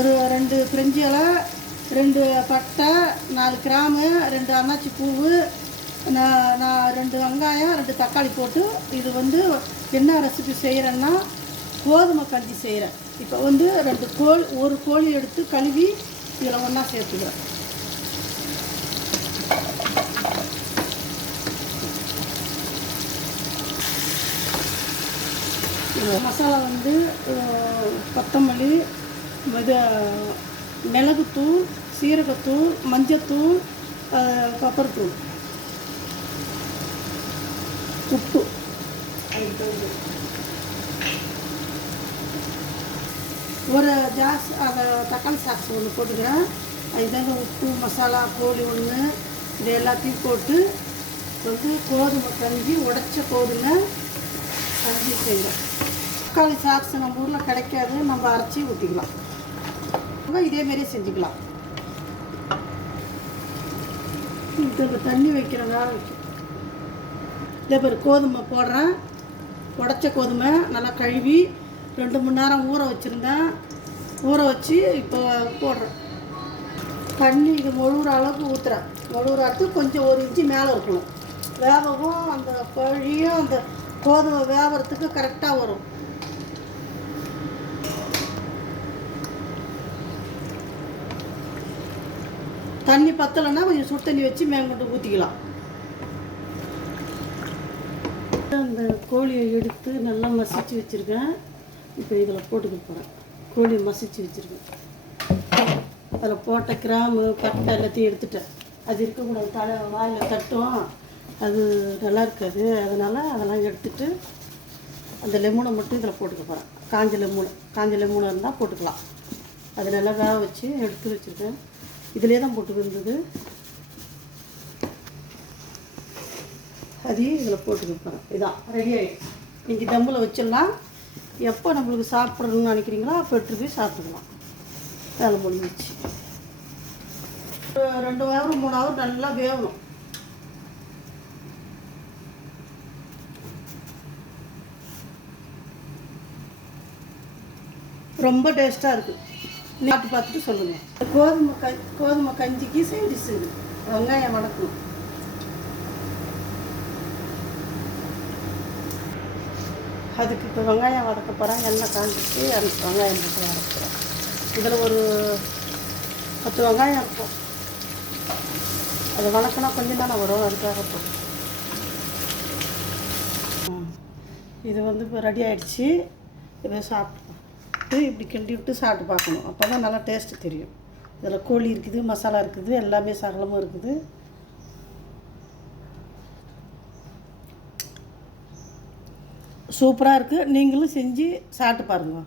ஒரு 2 பிரிஞ்சி இலை, 2 பட்டை, 4 கிராம்பு, 2 அன்னாச்சி பூவு, நான் 2 வெங்காயம், 2 தக்காளி போட்டு இது வந்து என்ன ரெசிபி செய்கிறேன்னா கோதுமை கஞ்சி செய்கிறேன். இப்போ வந்து 1 கோழி எடுத்து கழுவி இதில் ஒன்றா சேர்த்துக்கிறேன். மசாலா வந்து கொத்தமல்லி, மிளகுத்தூள், சீரகத்தூள், மஞ்சத்தூள், பெப்பர்த்தூள், உப்பு, ஒரு ஜாஸ் அதை தக்காளி சாக்ஸ் ஒன்று போட்டுக்கிறேன். அதுதாங்க உப்பு, மசாலா, கோழி ஒன்று, இது எல்லாத்தையும் போட்டு வந்து கோதுமை கஞ்சி, உடைச்ச கோதுமை கஞ்சி செய்கிறேன். தக்காளி சாக்ஸ் நம்ம ஊரில் கிடைக்காது, நம்ம அரைச்சி ஊற்றிக்கலாம். இதேமாரியே செஞ்சுக்கலாம். இப்போ தண்ணி வைக்கிறனால இதே பேர் கோதுமை போடுறேன். உடைச்ச கோதுமை நல்லா கழுவி 2 மணி நேரம் ஊற வச்சுருந்தேன். ஊற வச்சு இப்போ போடுறேன். தண்ணி இது முழுகிற அளவுக்கு ஊற்றுறேன். முழுகிறாட்டு கொஞ்சம் 1 இன்ச்சு மேலே இருக்கணும். வேகவும் அந்த கோழியும் அந்த கோதுமை வேகிறதுக்கு கரெக்டாக வரும். தண்ணி பத்தலைன்னா கொஞ்சம் சுடு தண்ணி வச்சு மேங்கொண்டு ஊற்றிக்கலாம். அந்த கோழியை எடுத்து நல்லா மசிச்சு வச்சுருக்கேன். இப்போ இதில் போட்டுக்க போகிறேன். கோழியை மசிச்சு வச்சுருக்கேன். அதில் போட்ட கிராம்பு, பட்டை எல்லாத்தையும் எடுத்துட்டேன். அது இருக்கக்கூடாது, வாயில் தட்டும், அது நல்லா இருக்காது. அதெல்லாம் எடுத்துட்டு அந்த லெமனை மட்டும் இதில் போட்டுக்க போகிறேன். காஞ்ச லெமனை இருந்தால் போட்டுக்கலாம். அது நல்லா வேக வச்சு எடுத்து வச்சுருக்கேன். இதிலே தான் போட்டு இருந்தது. அதையும் இதில் போட்டுக்க போகிறேன். இதான் ரெடி ஆகிடும். நீங்கள் தம்பில் வச்சிடலாம். எப்போ நம்மளுக்கு சாப்பிட்றணும்னு நினைக்கிறீங்களோ அப்போ எடுத்து போய் சாப்பிட்டுக்கலாம். வேலை முடிஞ்சிச்சு. 2 ஹவர் 3 ஹவர் நல்லா வேகணும். ரொம்ப டேஸ்ட்டாக இருக்குது. சாப்பிட்டு பார்த்துட்டு சொல்லுங்கள். கோதுமை கஞ்சிக்கு சைடிஷ் இது வெங்காயம் வதக்கணும். அதுக்கு இப்போ வெங்காயம் வதக்க போகிறேன். எண்ணெய் காஞ்சிட்டு அந்த வெங்காயம் போட்டு வதக்குறேன். இதில் ஒரு 10 வெங்காயம் இருக்கும். அது வதக்கினா கொஞ்சம் தானே வரும், அதுக்காக போகும். இது வந்து இப்போ ரெடி ஆகிடுச்சு. இதை சாப்பிட்டு இப்படி கிண்டி விட்டு சாப்பிட்டு பார்க்கணும். அப்போ தான் நல்லா டேஸ்ட்டு தெரியும். இதில் கோழி இருக்குது, மசாலா இருக்குது, எல்லாமே சகலமும் இருக்குது. சூப்பராக இருக்குது. நீங்களும் செஞ்சு சாப்பிட்டு பாருங்கள்.